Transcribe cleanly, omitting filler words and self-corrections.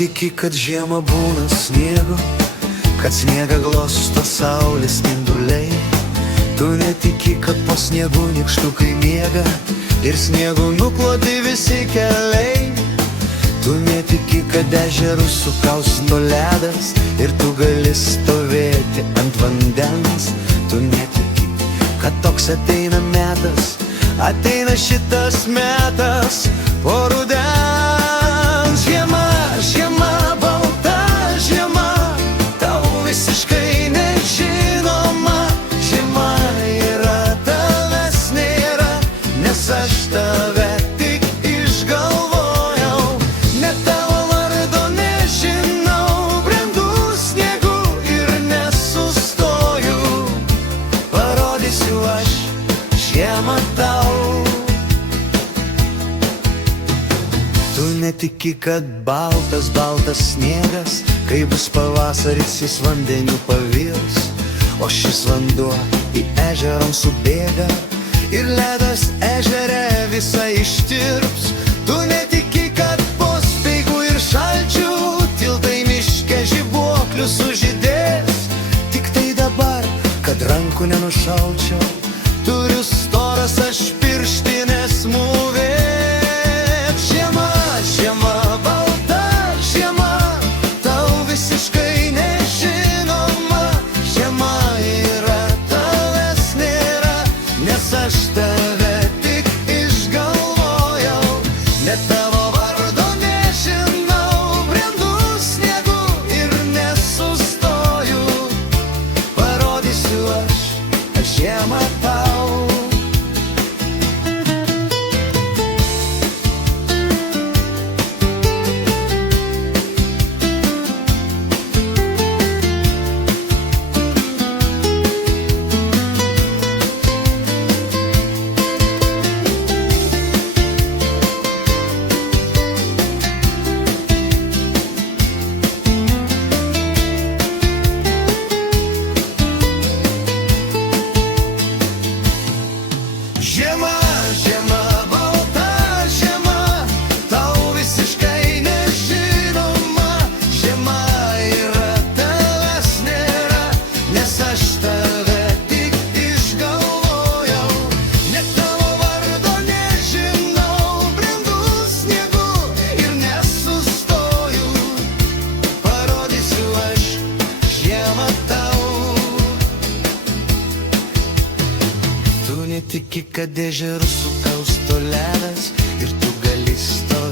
netiki, kad žiema būna sniego, kad sniegą glosto saulės spinduliai. Tu netiki, kad po sniegu nykštukai miega ir sniegu nukloti visi keliai. Tu netiki, kad ežerus sukausto ledas ir tu gali stovėti ant vandens. Tu netiki, kad toks ateina metas, ateina šitas metas po rudens. Žiema, žiema, balta žiema, tau visiškai nežinoma. Žiema yra, tavęs nėra, nes aš tave tik išgalvojau. Net tavo vardo nežinau, brendu sniegu ir nesustoju. Parodysiu aš žiemą tau. Tu netiki, kad baltas, baltas sniegas, kai bus pavasaris, jis vandeniu pavirs. O šis vanduo į ežerą subėga ir ledas ežere visai ištirps. Tu netiki, kad po speigų ir šalčių tiltai miške žibuoklių sužydės. Tik tai dabar, kad rankų nenušalčiau, turiu storas aš pirštinės mūvėt. Žiema, žiema, balta žiema, tau visiškai nežinoma. Žiema yra, tavęs nėra, nes aš tave tik išgalvojau. Net tavo vardo nežinau, brendu sniegu ir nesustoju. Parodysiu aš žiemą tau. Žiema, žiema, balta žiema, tau visiškai nežinoma. Žiema yra, tavęs nėra, nes aš tave tik išgalvojau. Net tavo vardo nežinau, brendu sniegu ir nesustoju. Parodysiu aš žiemą tau. Tu netiki, kad ežerus sukausto ledas ir tu gali stovėti